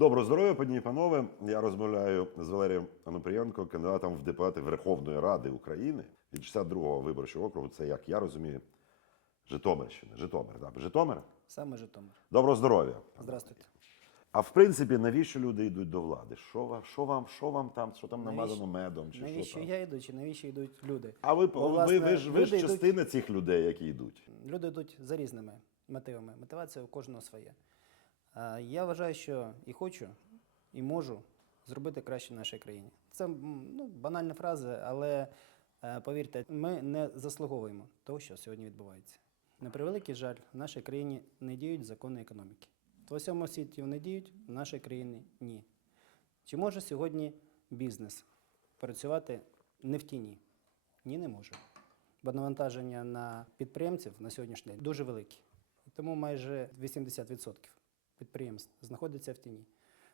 Доброго здоров'я, пані і панове. Я розмовляю з Валерієм Анупрієнко, кандидатом в депутати Верховної Ради України від 62-го виборчого округу. Це як я розумію, Житомирщина. Житомир, так. Житомир. Саме Житомир. Доброго здоров'я. Здравствуйте. А в принципі, навіщо люди йдуть до влади? Що вам, що вам, що вам там, що там намазано медом? Чи навіщо що там? я йду, чи навіщо йдуть люди? А ви, Бо, ви, власне, ви, ж, ви ж люди йдуть- частина цих людей, які йдуть. Люди йдуть за різними мотивами. Мотивація у кожного своя. Я вважаю, що і хочу, і можу зробити краще в нашій країні. Це ну, банальна фраза, але е, повірте, ми не заслуговуємо того, що сьогодні відбувається. На превеликий жаль, в нашій країні не діють закони економіки. В усьому світі вони діють, в нашій країні ні. Чи може сьогодні бізнес працювати не в тіні? Ні, не може. Бо навантаження на підприємців на сьогоднішній день дуже великі. І тому майже 80% підприємств знаходяться в тіні.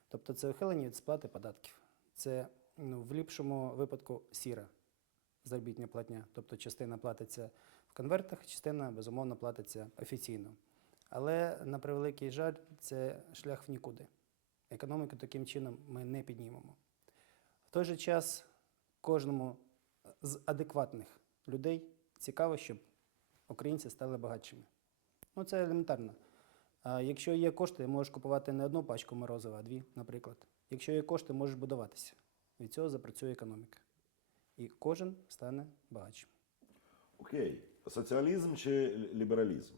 Тобто це ухилення від сплати податків. Це ну, в ліпшому випадку сіра заробітня платня. Тобто частина платиться в конвертах, частина безумовно платиться офіційно. Але на превеликий жаль, це шлях в нікуди. Економіку таким чином ми не піднімемо. В той же час кожному з адекватних людей цікаво, щоб українці стали багатшими. Ну, це елементарно. А якщо є кошти, можеш купувати не одну пачку морозива, а дві, наприклад. Якщо є кошти, можеш будуватися. Від цього запрацює економіка. І кожен стане багатшим. Окей. Соціалізм чи лібералізм?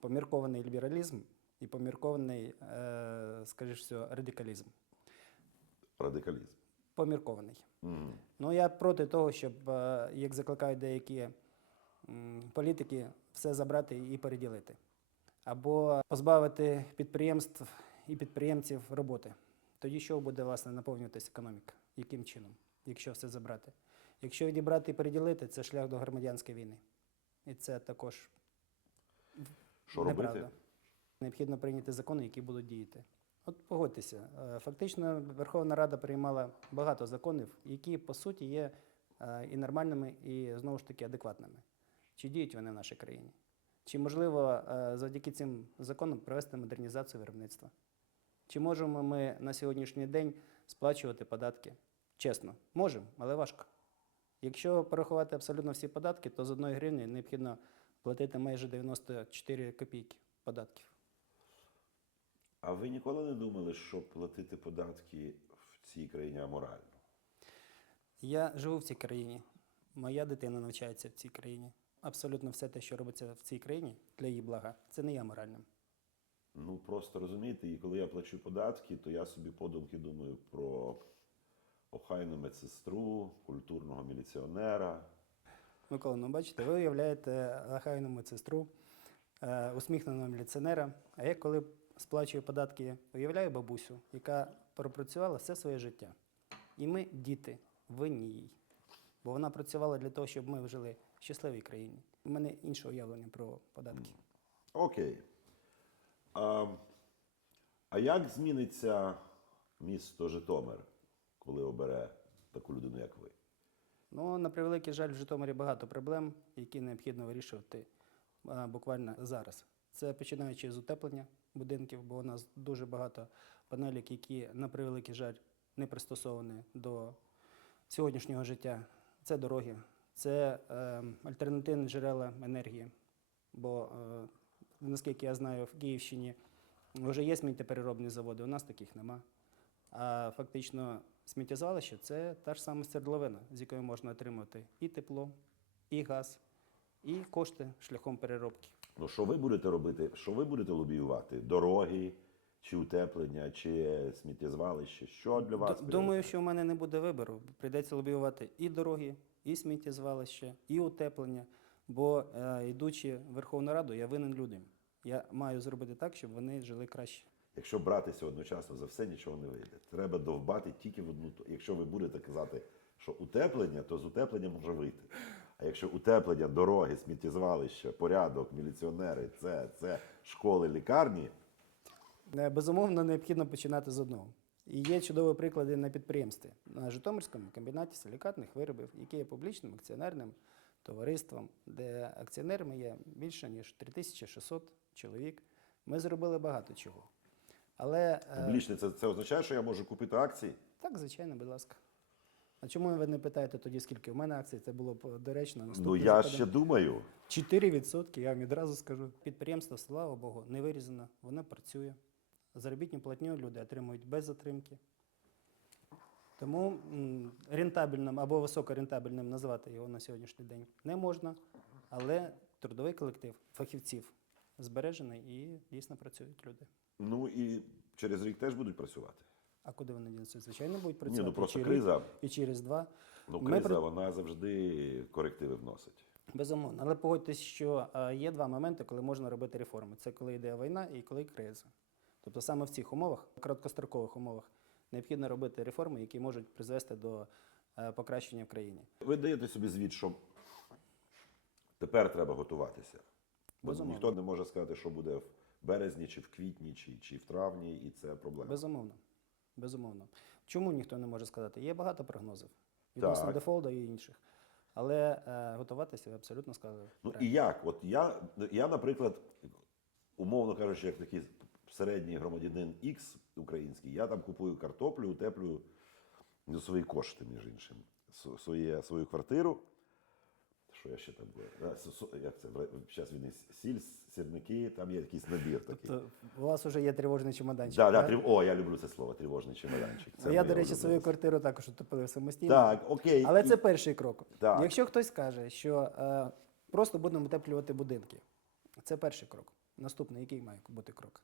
Поміркований лібералізм і поміркований, е, скажімо, все, радикалізм. Радикалізм. Поміркований. Мгм. Ну, я проти того, щоб, е, як закликають деякі політики, все забрати і переділити. Або позбавити підприємств і підприємців роботи. Тоді що буде власне наповнюватися економіка? Яким чином, якщо все забрати? Якщо відібрати і переділити, це шлях до громадянської війни. І це також Що неправда. робити? Необхідно прийняти закони, які будуть діяти. От погодьтеся, е, фактично Верховна Рада приймала багато законів, які по суті є е, і нормальними, і знову ж таки адекватними. Чи діють вони в нашій країні? Чи можливо е, завдяки цим законам провести модернізацію виробництва? Чи можемо ми на сьогоднішній день сплачувати податки? Чесно, можемо, але важко. Якщо порахувати абсолютно всі податки, то з одної гривні необхідно платити майже 94 копійки податків. А ви ніколи не думали, що платити податки в цій країні аморально? Я живу в цій країні. Моя дитина навчається в цій країні. Абсолютно все те, що робиться в цій країні для її блага, це не є моральним. Ну просто розумієте, і коли я плачу податки, то я собі подумки думаю про охайну медсестру, культурного міліціонера. Микола, ну бачите, ви уявляєте лахайну медсестру, е, усміхненого міліціонера. А я коли сплачую податки, уявляю бабусю, яка пропрацювала все своє життя. І ми, діти, винні їй. Бо вона працювала для того, щоб ми жили щасливій країні. У мене інше уявлення про податки. Окей. А, а як зміниться місто Житомир, коли обере таку людину, як ви? Ну, на превеликий жаль, в Житомирі багато проблем, які необхідно вирішувати а, буквально зараз. Це починаючи з утеплення будинків, бо у нас дуже багато панелік, які, на превеликий жаль, не пристосовані до сьогоднішнього життя. Це дороги, це е, альтернативні джерела енергії. Бо, е, наскільки я знаю, в Київщині вже є сміттєпереробні заводи, у нас таких нема. А фактично сміттєзвалище це та ж сама свердловина, з якої можна отримати і тепло, і газ, і кошти шляхом переробки. Ну, що ви будете робити? Що ви будете лобіювати? Дороги, чи утеплення, чи сміттєзвалище? Що для вас? Думаю, що в мене не буде вибору. Прийдеться лобіювати і дороги, і сміттєзвалище, і утеплення. Бо е, йдучи в Верховну Раду, я винен людям. Я маю зробити так, щоб вони жили краще. Якщо братися одночасно за все, нічого не вийде. Треба довбати тільки в одну. Якщо ви будете казати, що утеплення, то з утепленням може вийти. А якщо утеплення, дороги, сміттєзвалище, порядок, міліціонери, це, це школи, лікарні, Е, Безумовно, необхідно починати з одного. І є чудові приклади на підприємстві на Житомирському комбінаті силікатних виробів, який є публічним акціонерним товариством, де акціонерами є більше ніж 3600 чоловік. Ми зробили багато чого. Але е, Публічне це, це означає, що я можу купити акції? так, звичайно, будь ласка. А чому ви не питаєте тоді, скільки в мене акцій? Це було б доречно. Ну я запитання. ще думаю. 4%, я вам відразу скажу. Підприємство, слава Богу, не вирізано, воно працює. Заробітну платню люди отримують без затримки. Тому рентабельним або високорентабельним назвати його на сьогоднішній день не можна, але трудовий колектив фахівців збережений і дійсно працюють люди. Ну і через рік теж будуть працювати. А куди вони дінуться? Звичайно, будуть Ні, працювати. ну просто і через криза. і через два. Ну, криза, при- вона завжди корективи вносить. Безумовно. Але погодьтесь, що е, є два моменти, коли можна робити реформи: це коли йде війна і коли криза. Тобто саме в цих умовах, короткострокових умовах, необхідно робити реформи, які можуть призвести до е, покращення в країні. Ви даєте собі звіт, що тепер треба готуватися. Бо Безумовно. ніхто не може сказати, що буде в березні, чи в квітні, чи, чи в травні, і це проблема. Безумовно. Безумовно. Чому ніхто не може сказати? Є багато прогнозів відносно дефолту і інших. Але е, готуватися ви абсолютно сказали. Ну і як? От я, я, наприклад, умовно кажучи, як такий середній громадянин X український, я там купую картоплю, утеплюю за свої кошти, між іншим, своє, свою квартиру. Що я ще там буду? Як це? Зараз він сіль, сірники, там є якийсь набір такий. Тобто у вас вже є тривожний чемоданчик. Да, да, трив... О, я люблю це слово, тривожний чемоданчик. Це я, до речі, свою квартиру також утопив самостійно. Так, окей. Але це перший крок. Так. Якщо хтось каже, що е, просто будемо утеплювати будинки, це перший крок. Наступний, який має бути крок?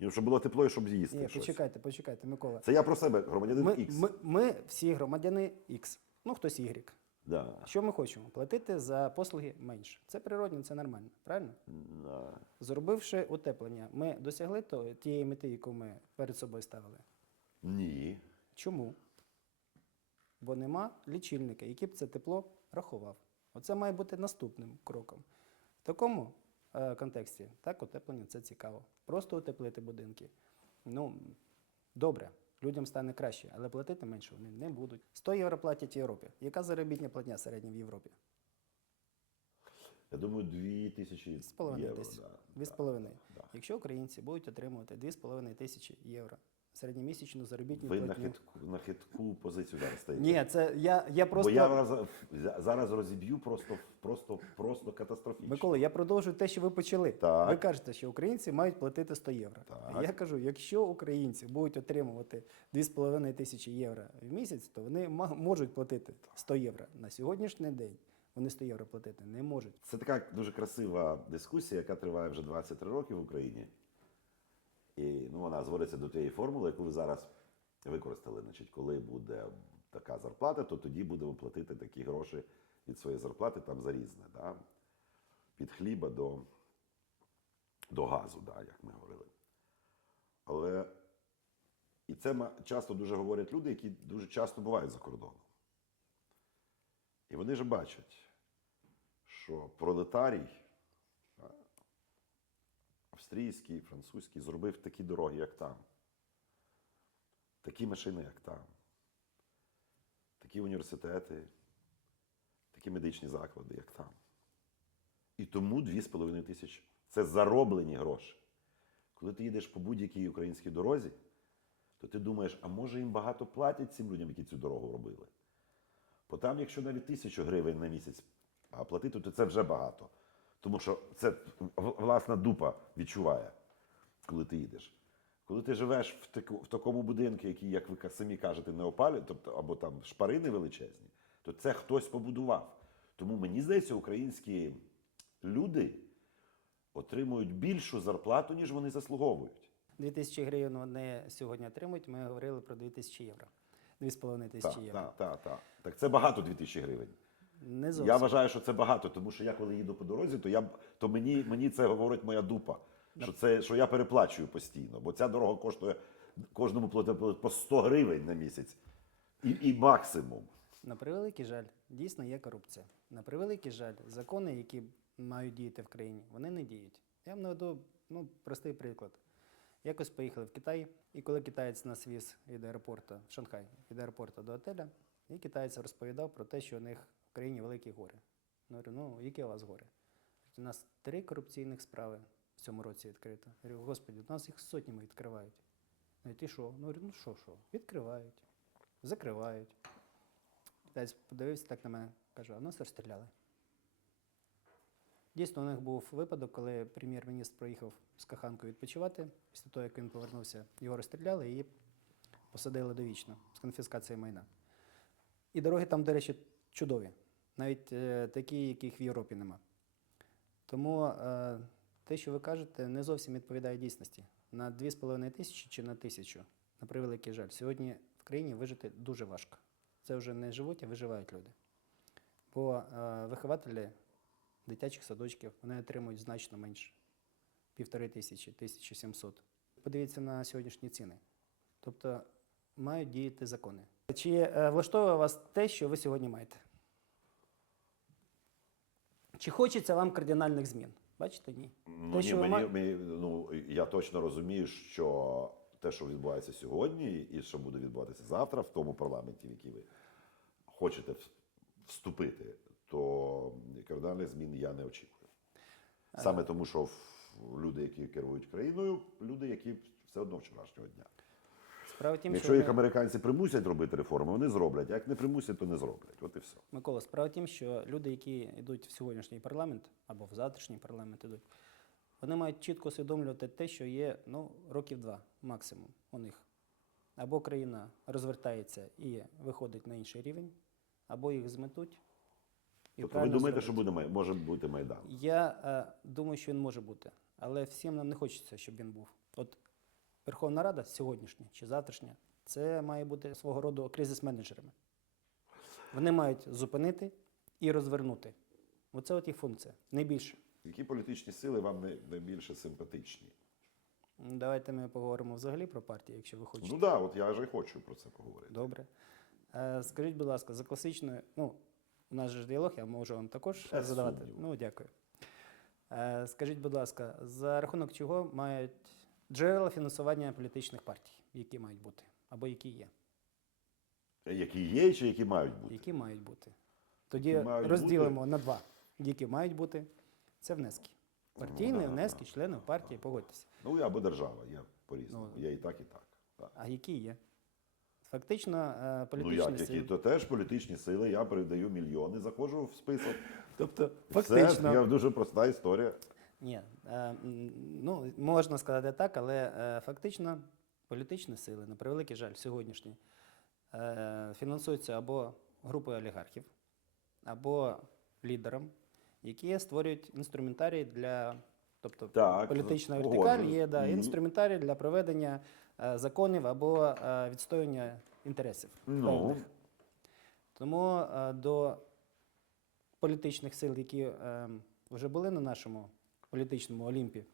Ні, щоб було тепло і щоб з'їсти Ні, щось. почекайте, почекайте, Микола. Це я про себе, громадянин Ми, X. ми, ми всі громадяни X, ну хтось Y. Да. Що ми хочемо? Платити за послуги менше. Це природно, це нормально, правильно? Да. Зробивши утеплення, ми досягли то, тієї мети, яку ми перед собою ставили. Ні. Чому? Бо нема лічильника, який б це тепло рахував. Оце має бути наступним кроком. В такому контексті так, утеплення це цікаво. Просто утеплити будинки. Ну, добре, людям стане краще, але платити менше вони не будуть. 100 євро платять в Європі. Яка заробітня платня середня в Європі? Я думаю, дві тисячі З половиною євро. Да. З да, половиною. да. Якщо українці будуть отримувати 2,5 тисячі євро середньомісячну заробітну Ви на платню. хитку, на хитку позицію зараз стоїте. Ні, це я, я просто. Бо я вас за- зараз розіб'ю просто, просто, просто катастрофічно. Микола, я продовжую те, що ви почали. Так. Ви кажете, що українці мають платити 100 євро. Так. Я кажу, якщо українці будуть отримувати 2,5 тисячі євро в місяць, то вони можуть платити 100 євро. На сьогоднішній день вони 100 євро платити не можуть. Це така дуже красива дискусія, яка триває вже 23 роки в Україні. І ну, вона зводиться до тієї формули, яку ви зараз використали. Значить, коли буде така зарплата, то тоді будемо платити такі гроші від своєї зарплати там за різне. Да? Від хліба до, до газу, да, як ми говорили. Але і це часто дуже говорять люди, які дуже часто бувають за кордоном. І вони ж бачать, що пролетарій австрійський, французький зробив такі дороги, як там, такі машини, як там, такі університети, такі медичні заклади, як там. І тому 2,5 тисячі це зароблені гроші. Коли ти їдеш по будь-якій українській дорозі, то ти думаєш, а може їм багато платять цим людям, які цю дорогу робили? Бо там, якщо навіть тисячу гривень на місяць платити, то це вже багато. Тому що це власна дупа відчуває, коли ти їдеш. Коли ти живеш в, таку, в такому будинку, який, як ви самі кажете, не опалює, тобто або там шпарини величезні, то це хтось побудував. Тому мені здається, українські люди отримують більшу зарплату, ніж вони заслуговують. 2 тисячі гривень вони сьогодні отримують. Ми говорили про 2 тисячі євро. 2,5 тисячі євро. так, так, так. Так це багато 2000 гривень. Не зовсім. Я вважаю, що це багато, тому що я коли їду по дорозі, то я то мені, мені це говорить моя дупа. Що це що я переплачую постійно, бо ця дорога коштує кожному по 100 гривень на місяць. І, і максимум. На превеликий жаль, дійсно є корупція. На превеликий жаль, закони, які мають діяти в країні, вони не діють. Я вам наведу ну, простий приклад. Якось поїхали в Китай, і коли китаєць нас віз від аеропорту Шанхай, від аеропорту до отеля, і китаєць розповідав про те, що у них в країні великі гори. Ну, говорю, ну які у вас гори? У нас три корупційних справи в цьому році відкрито. Я говорю, господи, у нас їх сотнями відкривають. Ну, і що? Ну, говорю, ну що, що? Відкривають, закривають. Десь подивився так на мене, каже, а нас розстріляли. Дійсно, у них був випадок, коли прем'єр-міністр проїхав з коханкою відпочивати. Після того, як він повернувся, його розстріляли і посадили довічно з конфіскацією майна. І дороги там, до речі, чудові, навіть е, такі, яких в Європі нема. Тому е, те, що ви кажете, не зовсім відповідає дійсності. На 2,5 тисячі чи на тисячу, на превеликий жаль, сьогодні в країні вижити дуже важко. Це вже не живуть, а виживають люди. Бо е, вихователі дитячих садочків вони отримують значно менше півтори тисячі, 1700. Подивіться на сьогоднішні ціни. Тобто мають діяти закони. Чи е, влаштовує вас те, що ви сьогодні маєте? Чи хочеться вам кардинальних змін? Бачите, ні. Ну, Те, ні, що мені, ма- мені, ну, я точно розумію, що те, що відбувається сьогодні, і що буде відбуватися завтра в тому парламенті, в який ви хочете вступити, то кардинальних змін я не очікую. Саме тому, що люди, які керують країною, люди, які все одно вчорашнього дня. Справа тім, Якщо що їх американці примусять робити реформи, вони зроблять. А як не примусять, то не зроблять. От і все. Микола, справа тім, що люди, які йдуть в сьогоднішній парламент або в завтрашній парламент йдуть, вони мають чітко усвідомлювати те, що є ну, років два максимум у них. Або країна розвертається і виходить на інший рівень, або їх зметуть. і Тобто ви думаєте, що буде може бути майдан? Я е, думаю, що він може бути, але всім нам не хочеться, щоб він був. Верховна Рада сьогоднішня чи завтрашня, це має бути свого роду кризис-менеджерами. Вони мають зупинити і розвернути. Оце от їх функція, не більше. Які політичні сили вам найбільше симпатичні? Давайте ми поговоримо взагалі про партії, якщо ви хочете. Ну так, да, от я і хочу про це поговорити. Добре. Е, скажіть, будь ласка, за класичною, ну, у нас же ж діалог, я можу вам також Без задавати. сумніву. Ну, дякую. Е, скажіть, будь ласка, за рахунок чого мають джерела фінансування політичних партій, які мають бути, або які є? Які є чи які мають бути? Які мають бути? Тоді мають розділимо на два. Які мають бути, це внески. Партійні да, внески членів партії, погодьтеся. Ну, або держава, я по-різному. Ну, є і так, і так. так. А які є? Фактично, е, Ну політичні як, які, сили. то теж політичні сили, я передаю мільйони, заходжу в список. Тобто, Все, фактично. я дуже проста історія. Ні, е, ну можна сказати так, але е, фактично політичні сили, на превеликий жаль, сьогоднішні, е, фінансуються або групою олігархів, або лідером, які створюють інструментарій для. Тобто Так, політична вертикаль є да, інструментарій для проведення законів або відстоювання інтересів. Ну. Тому до політичних сил, які е, вже були на нашому політичному Олімпі,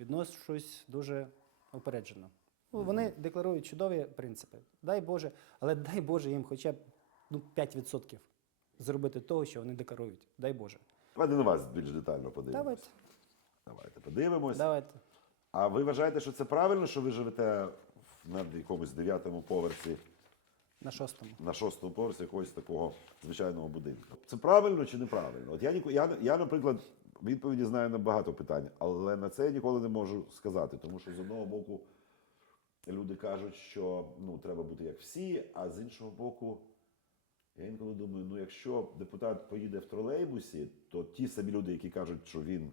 відношусь дуже упереджено. Ну, вони декларують чудові принципи. Дай Боже, але дай Боже їм хоча б ну, 5% зробити того, що вони декларують. Дай Боже. Давайте на вас більш детально подивимося. Давайте, Давайте подивимось. давайте. А ви вважаєте, що це правильно, що ви живете на якомусь дев'ятому поверсі, На шостому. на шостому поверсі якогось такого звичайного будинку? Це правильно чи неправильно? От я, я, я, наприклад, відповіді знаю на багато питань, але на це я ніколи не можу сказати, тому що з одного боку люди кажуть, що ну, треба бути як всі, а з іншого боку, я інколи думаю, ну якщо депутат поїде в тролейбусі, то ті самі люди, які кажуть, що він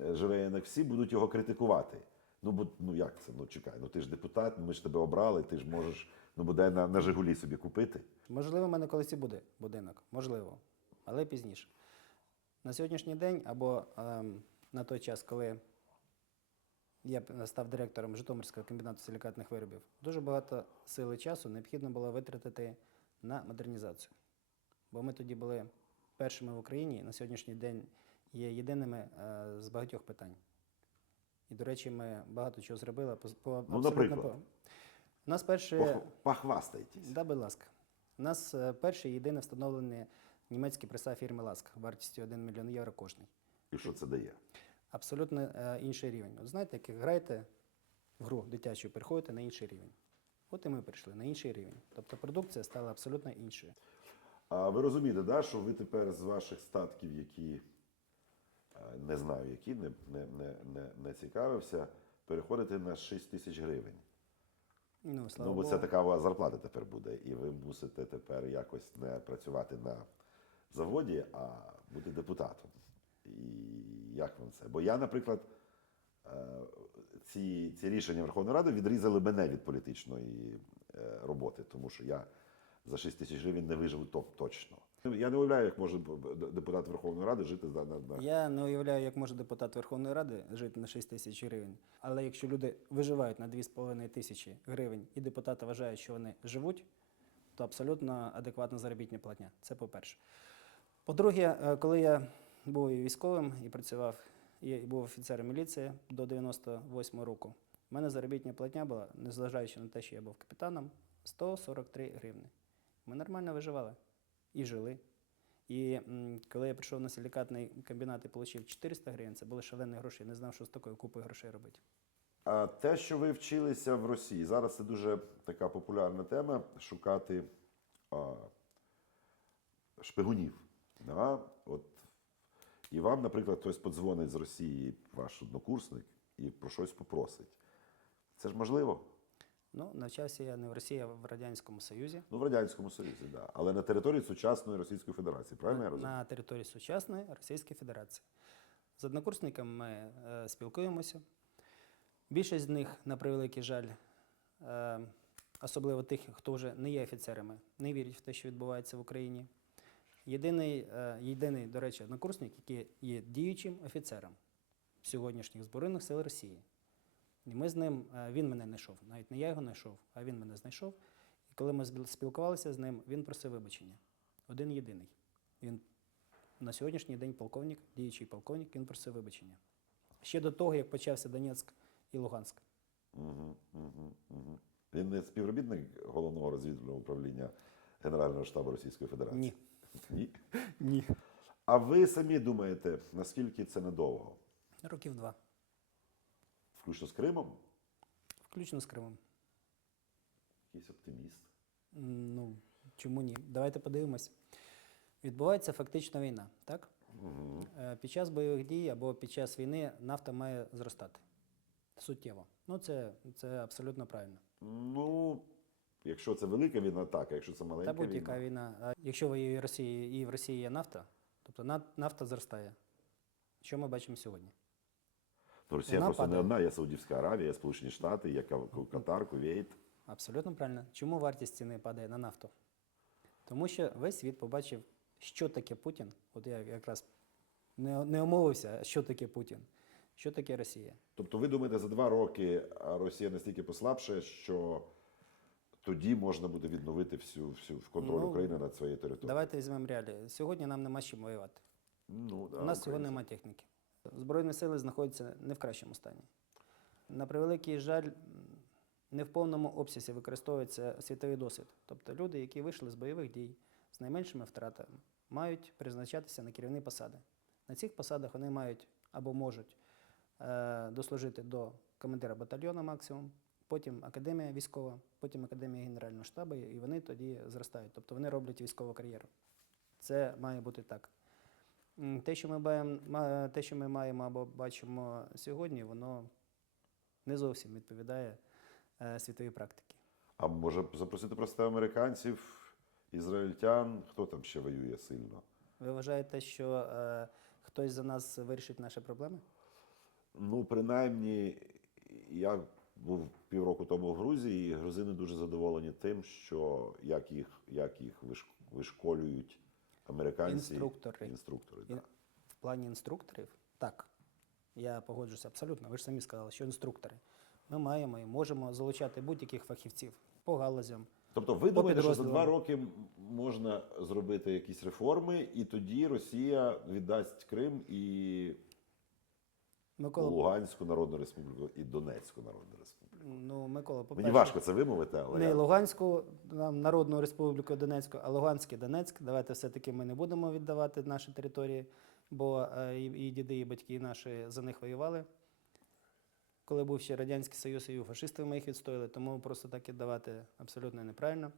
е, живе як всі, будуть його критикувати. Ну, бо ну як це? Ну чекай, ну ти ж депутат, ми ж тебе обрали, ти ж можеш ну бодай на, на Жигулі собі купити. Можливо, в мене колись і буде будинок, можливо, але пізніше. На сьогоднішній день або ем, на той час, коли я став директором Житомирського комбінату силікатних виробів, дуже багато сили часу необхідно було витратити на модернізацію. Бо ми тоді були першими в Україні, і на сьогоднішній день є єдиними е, з багатьох питань. І, до речі, ми багато чого зробили по, по абсолютно наприклад? по- У нас перше. Похвастайтесь. Да, будь ласка. У нас е, перший і єдине встановлений німецький преса фірми Ласка вартістю 1 мільйон євро кожний. І що це дає? Абсолютно е, інший рівень. От знаєте, як граєте в гру дитячу, переходите на інший рівень. От і ми прийшли на інший рівень. Тобто продукція стала абсолютно іншою. А ви розумієте, да, що ви тепер з ваших статків, які е, не знаю які, не, не, не, не, не цікавився, переходити на 6 тисяч гривень. Ну, слава ну, бо Богу. це така у вас зарплата тепер буде, і ви мусите тепер якось не працювати на заводі, а бути депутатом. І як вам це? Бо я, наприклад, е, ці, ці рішення Верховної Ради відрізали мене від політичної е, роботи, тому що я за 6 тисяч гривень не виживу то, точно. Я не уявляю, як може депутат Верховної Ради жити за на, на... Я не уявляю, як може депутат Верховної Ради жити на 6 тисяч гривень. Але якщо люди виживають на 2,5 тисячі гривень і депутати вважають, що вони живуть, то абсолютно адекватна заробітня платня. Це по-перше. По-друге, е, коли я був військовим і працював, і був офіцером міліції до 98 року, в мене заробітня платня була, незважаючи на те, що я був капітаном, 143 гривні. Ми нормально виживали і жили. І коли я прийшов на силікатний комбінат і отримав 400 гривень, це були шалені гроші. Я не знав, що з такою купою грошей робити. А те, що ви вчилися в Росії, зараз це дуже така популярна тема шукати а, шпигунів. Да? От, і вам, наприклад, хтось подзвонить з Росії, ваш однокурсник, і про щось попросить. Це ж можливо? Ну, навчався я не в Росії, а в Радянському Союзі. Ну, в Радянському Союзі, да. але на території сучасної Російської Федерації, правильно я розумію? на території сучасної Російської Федерації. З однокурсниками ми е, спілкуємося. Більшість з них, на превеликий жаль, е, особливо тих, хто вже не є офіцерами, не вірять в те, що відбувається в Україні. Єдиний, е, єдиний, до речі, однокурсник, який є діючим офіцером сьогоднішніх Збройних сил Росії. І ми з ним, е, він мене знайшов. Навіть не я його знайшов, а він мене знайшов. І коли ми спілкувалися з ним, він просив вибачення. Один єдиний. Він на сьогоднішній день полковник, діючий полковник, він просив вибачення. Ще до того, як почався Донецьк і Луганськ. Угу, угу, угу. Він не співробітник головного розвідувального управління Генерального штабу Російської Федерації? Ні. Ні. Ні. А ви самі думаєте, наскільки це надовго? Років два. Включно з Кримом? Включно з Кримом. Якийсь оптиміст. Ну, чому ні? Давайте подивимось. Відбувається фактично війна, так? Угу. Під час бойових дій або під час війни нафта має зростати. Суттєво. Ну, це, це абсолютно правильно. Ну, якщо це велика війна, так, а якщо це маленька Та будь-яка війна. війна. А якщо воює Росія і в Росії є нафта, тобто нафта зростає. Що ми бачимо сьогодні? Ну, Росія Вона просто не одна, є Саудівська Аравія, є Сполучені Штати, є Ка- Катар, Кувейт. Абсолютно правильно. Чому вартість ціни падає на нафту? Тому що весь світ побачив, що таке Путін. От я якраз не, не омовився, що таке Путін, що таке Росія. Тобто ви думаєте, за два роки Росія настільки послабшає, що тоді можна буде відновити всю, всю контроль Ну, України над своєю територією? Давайте візьмемо реалії. Сьогодні нам нема з чим воювати. Ну, да, У нас українці. немає техніки. Збройні сили знаходяться не в кращому стані. На превеликий жаль, не в повному обсязі використовується світовий досвід. Тобто люди, які вийшли з бойових дій з найменшими втратами, мають призначатися на керівні посади. На цих посадах вони мають або можуть е, дослужити до командира батальйону максимум, потім академія військова, потім академія Генерального штабу, і вони тоді зростають. Тобто вони роблять військову кар'єру. Це має бути так. Те, що ми маємо, те, що ми маємо або бачимо сьогодні, воно не зовсім відповідає е, світовій практиці. А може запросити просто американців, ізраїльтян, хто там ще воює сильно? Ви вважаєте, що е, хтось за нас вирішить наші проблеми? Ну, принаймні, я був півроку тому в Грузії, і грузини дуже задоволені тим, що як їх, як їх вишколюють американці. Інструктори. Інструктори, І да. В плані інструкторів, так, я погоджуюся абсолютно. Ви ж самі сказали, що інструктори. Ми маємо і можемо залучати будь-яких фахівців по галузям. Тобто ви думаєте, що за два роки можна зробити якісь реформи, і тоді Росія віддасть Крим і Микола, Луганську Народну Республіку, і Донецьку Народну Республіку. ну, Микола, Мені важко це вимовити, але не я... Луганську нам, Народну Республіку Донецьку, а Луганський Донецьк. Давайте все-таки ми не будемо віддавати наші території, бо е, і, і діди, і батьки наші за них воювали. Коли був ще Радянський Союз і фашисти ми їх відстояли, тому просто так віддавати абсолютно неправильно.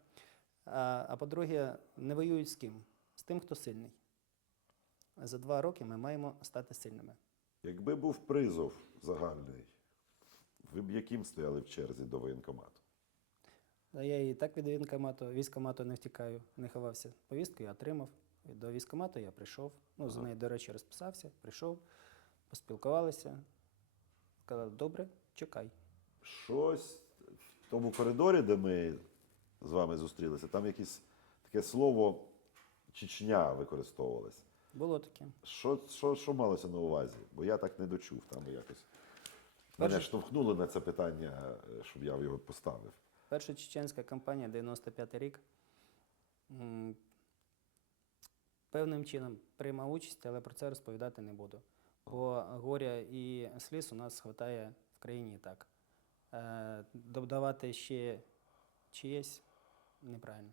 А, а по-друге, не воюють з ким? З тим, хто сильний. за два роки ми маємо стати сильними. Якби був призов загальний, ви б яким стояли в черзі до воєнкомату? А я і так від військкомату, військкомату не втікаю, не ховався. Повістку я отримав. До військкомату я прийшов. Ну, Ага. нею, до речі, розписався, прийшов, поспілкувалися. Сказали, добре, чекай. Щось в тому коридорі, де ми з вами зустрілися, там якесь таке слово Чечня використовувалось. Було таке. Що, що, що малося на увазі? Бо я так не дочув. Там якось мене Перше- штовхнули на це питання, е, щоб я його поставив. Перша чеченська кампанія, 95 рік. Певним чином приймав участь, але про це розповідати не буду. Бо горя і сліз у нас вистачає в країні і так. Е, Додавати ще чиєсь неправильно.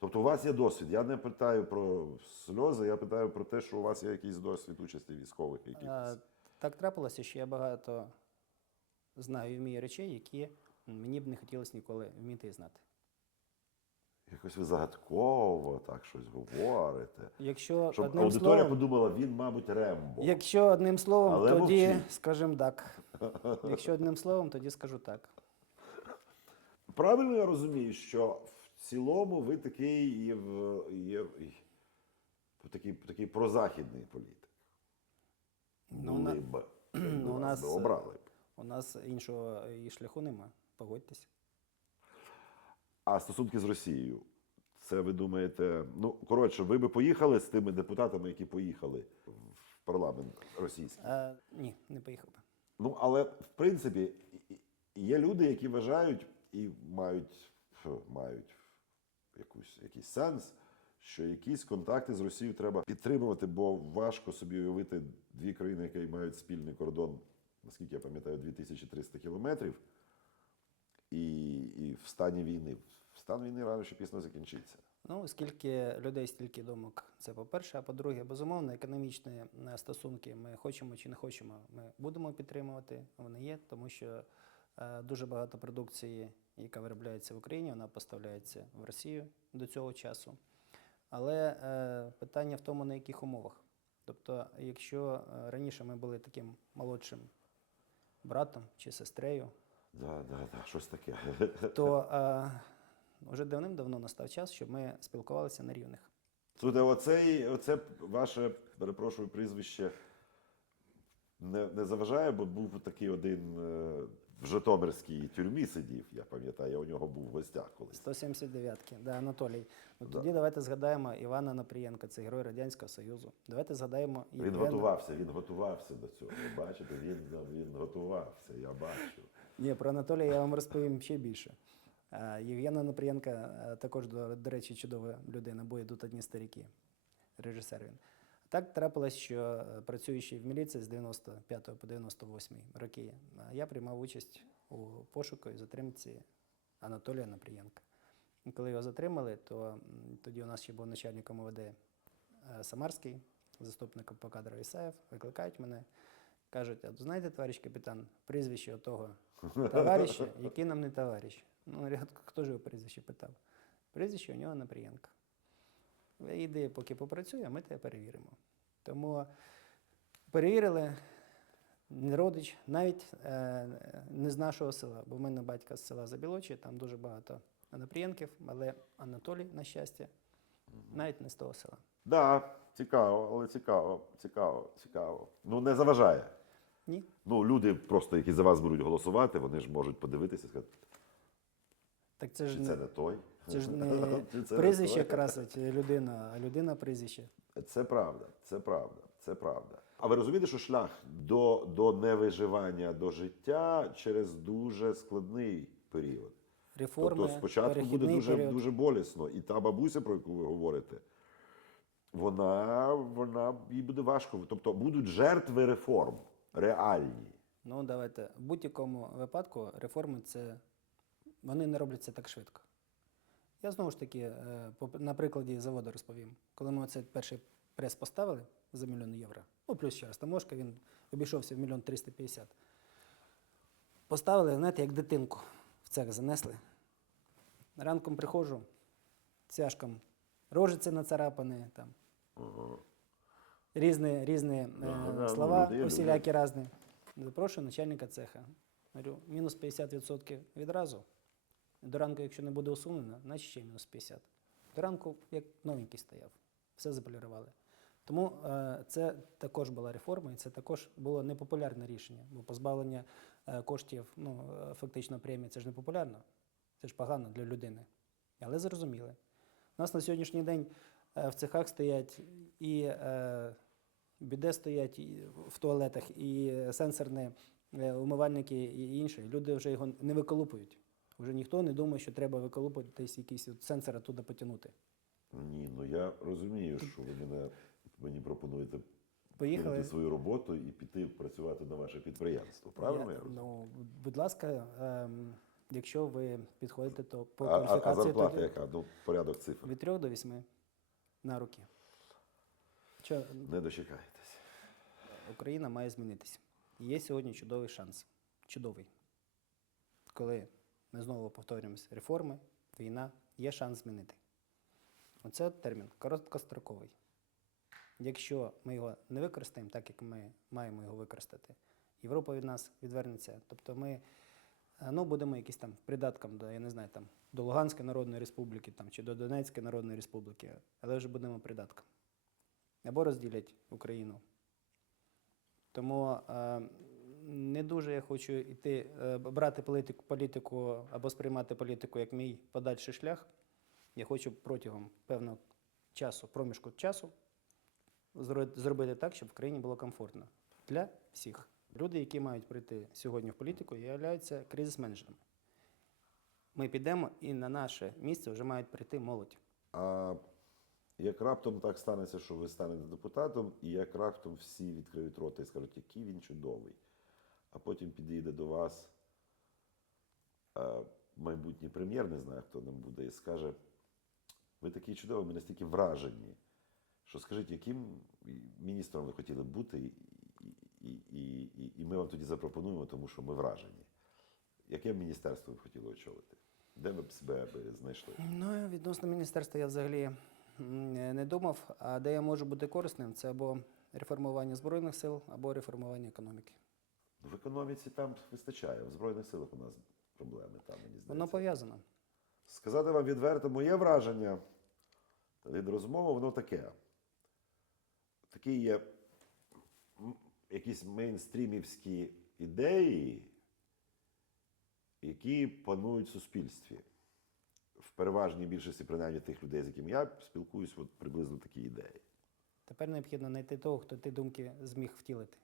Тобто у вас є досвід. Я не питаю про сльози, я питаю про те, що у вас є якийсь досвід участі військових Е, якихось. Так трапилося, що я багато знаю і вмію речей, які мені б не хотілося ніколи вміти і знати. Якось ви загадково так щось говорите. Якщо Щоб одним аудиторія словом, подумала, він, мабуть, Рембо. Якщо одним словом, Але тоді мовчи. скажімо так. Якщо одним словом, тоді скажу так. Правильно я розумію, що в цілому ви такий є, є, такий, такий прозахідний політик. Ну, Були на- б. ну, у нас, би е, обрали б. У нас іншого і шляху нема. Погодьтесь. А стосунки з Росією. Це ви думаєте, ну коротше, ви би поїхали з тими депутатами, які поїхали в парламент російський. А, ні, не поїхав би. Ну, але в принципі і- і- є люди, які вважають і мають, ф, мають якусь, якийсь сенс, що якісь контакти з Росією треба підтримувати, бо важко собі уявити дві країни, які мають спільний кордон, наскільки я пам'ятаю, 2300 кілометрів, і, і в стані війни. Стан війни рано чи пізно закінчиться. Ну, скільки людей, стільки думок. Це по-перше. А по-друге, безумовно, економічні е, стосунки ми хочемо чи не хочемо, ми будемо підтримувати. Вони є, тому що дуже багато продукції, яка виробляється в Україні, вона поставляється в Росію до цього часу. Але е, питання в тому, на яких умовах. Тобто, якщо е, раніше ми були таким молодшим братом чи сестрею, Да, да, да, щось таке. то е, вже давним-давно настав час, щоб ми спілкувалися на рівних. Слухайте, оцей, оце ваше, перепрошую, прізвище не, не заважає, бо був такий один е, в Житомирській тюрмі сидів, я пам'ятаю, я у нього був в гостях колись. 179-ки, да, Анатолій. Ну, Да. Тоді давайте згадаємо Івана Напрієнка, це герой Радянського Союзу. Давайте згадаємо Він готувався, він готувався до цього. Бачите, він, він готувався, я бачу. Ні, про Анатолія я вам розповім ще більше. А, Євгена Напрієнка е, також, до, до речі, чудова людина, бо йдуть одні старіки. Режисер він. Так трапилось, що е, працюючи в міліції з 95 по 98 роки, е, я приймав участь у пошуку і затримці Анатолія Напрієнка. Коли його затримали, то тоді у нас ще був начальником ОВД е, Самарський, заступником по кадру Ісаєв, викликають мене, кажуть, а знаєте, товариш капітан, прізвище того товариша, який нам не товариш. Ну, говорю, хто ж його прізвище питав? Прізвище у нього Напрієнко. Іди, поки попрацює, а ми тебе перевіримо. Тому перевірили, не родич, навіть е, не з нашого села, бо в мене батька з села Забілочі, там дуже багато Напрієнків, але Анатолій, на щастя, навіть не з того села. Да, цікаво, але цікаво, цікаво, цікаво. Ну, не заважає. Ні. Ну, люди просто, які за вас будуть голосувати, вони ж можуть подивитися і сказати, Так це ж чи не, це не той. Це ж не прізвище красить людина, а людина прізвище. Це правда, це правда, це правда. А ви розумієте, що шлях до, до невиживання до життя через дуже складний період. Реформи, тобто спочатку буде дуже, період. дуже болісно. І та бабуся, про яку ви говорите, вона, вона їй буде важко. Тобто будуть жертви реформ реальні. Ну, давайте. В будь-якому випадку реформи це вони не робляться так швидко. Я знову ж таки е, на прикладі заводу розповім. Коли ми оцей перший прес поставили за мільйон євро, ну плюс ще раз таможка, він обійшовся в мільйон 350. Поставили, знаєте, як дитинку в цех занесли. Ранком приходжу, цяжком рожиці нацарапані, там, різні, різні е, слова, усілякі різні. Запрошую начальника цеха. Говорю, мінус 50% відразу. До ранку, якщо не буде усунено, значить ще мінус 50. До ранку, як новенький стояв, все заполірували. Тому е, це також була реформа, і це також було непопулярне рішення. Бо позбавлення е, коштів, ну, е, фактично премії, це ж не популярно, це ж погано для людини. Але зрозуміли. У нас на сьогоднішній день в цехах стоять і біде стоять і в туалетах, і сенсорні умивальники, і інше. Люди вже його не виколупують. Вже ніхто не думає, що треба виколупувати десь якийсь сенсор туди потягнути. Ні, ну я розумію, що ви мене, мені пропонуєте Поїхали. свою роботу і піти працювати на ваше підприємство. Правильно я, Я- розумію? ну, будь ласка, ем, якщо ви підходите, то по а, а, а зарплата тоді яка? Ну, порядок цифр. від 3 до 8 на руки. Що, Не дочекаєтесь. Україна має змінитися. Є сьогодні чудовий шанс. Чудовий. Коли ми знову повторюємося, реформи, війна, є шанс змінити. Оце термін короткостроковий. Якщо ми його не використаємо так, як ми маємо його використати, Європа від нас відвернеться. Тобто ми е, ну, будемо якісь там придатком до, я не знаю, там, до Луганської Народної Республіки там, чи до Донецької Народної Республіки, але вже будемо придатком. Або розділять Україну. Тому е, не дуже я хочу йти, е, брати політику, політику або сприймати політику як мій подальший шлях. Я хочу протягом певного часу, проміжку часу, зробити так, щоб в країні було комфортно для всіх. Люди, які мають прийти сьогодні в політику, являються кризис-менеджерами. Ми підемо і на наше місце вже мають прийти молодь. А як раптом так станеться, що ви станете депутатом, і як раптом всі відкриють рота і скажуть, який він чудовий, а потім підійде до вас майбутній прем'єр, не знаю, хто нам буде, і скаже: ви такий чудовий, ми настільки вражені, що скажіть, яким міністром ви хотіли б бути, і, і, і, і, ми вам тоді запропонуємо, тому що ми вражені. Яке міністерство ви б хотіли очолити? Де ви б себе знайшли? Ну, відносно міністерства я взагалі не думав. А де я можу бути корисним, це або реформування Збройних сил, або реформування економіки. В економіці там вистачає, в Збройних силах у нас проблеми там, мені Воно пов'язано. Сказати вам відверто, моє враження від розмови, воно таке. Такі є якісь мейнстрімівські ідеї, які панують в суспільстві. В переважній більшості, принаймні, тих людей, з якими я спілкуюсь, от приблизно такі ідеї. Тепер необхідно знайти того, хто ті думки зміг втілити.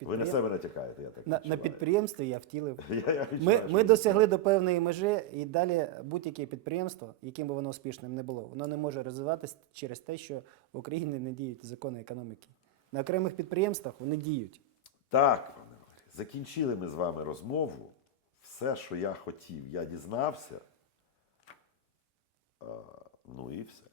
Ви на себе натякаєте, я так на, на підприємстві я втілив. Я, я відчуваю, Ми, ми досягли до певної межі, і далі будь-яке підприємство, яким би воно успішним не було, воно не може розвиватися через те, що в Україні не діють закони економіки. На окремих підприємствах вони діють. Так, пане Валерій, закінчили ми з вами розмову. Все, що я хотів, я дізнався. Ну і все.